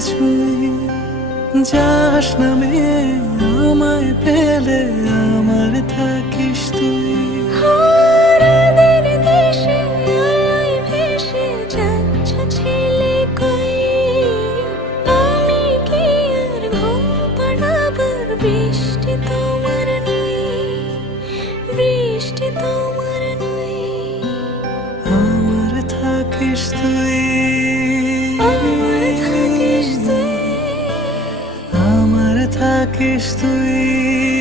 ছুঁই যাস নামে আমায় পেলে আমার থাকিস তুই। বৃষ্টি তোমার নই, বৃষ্টি তোমার নই, আমার থাকিস তুই, আমার থাকিস তুই, আমার থাকিস তুই।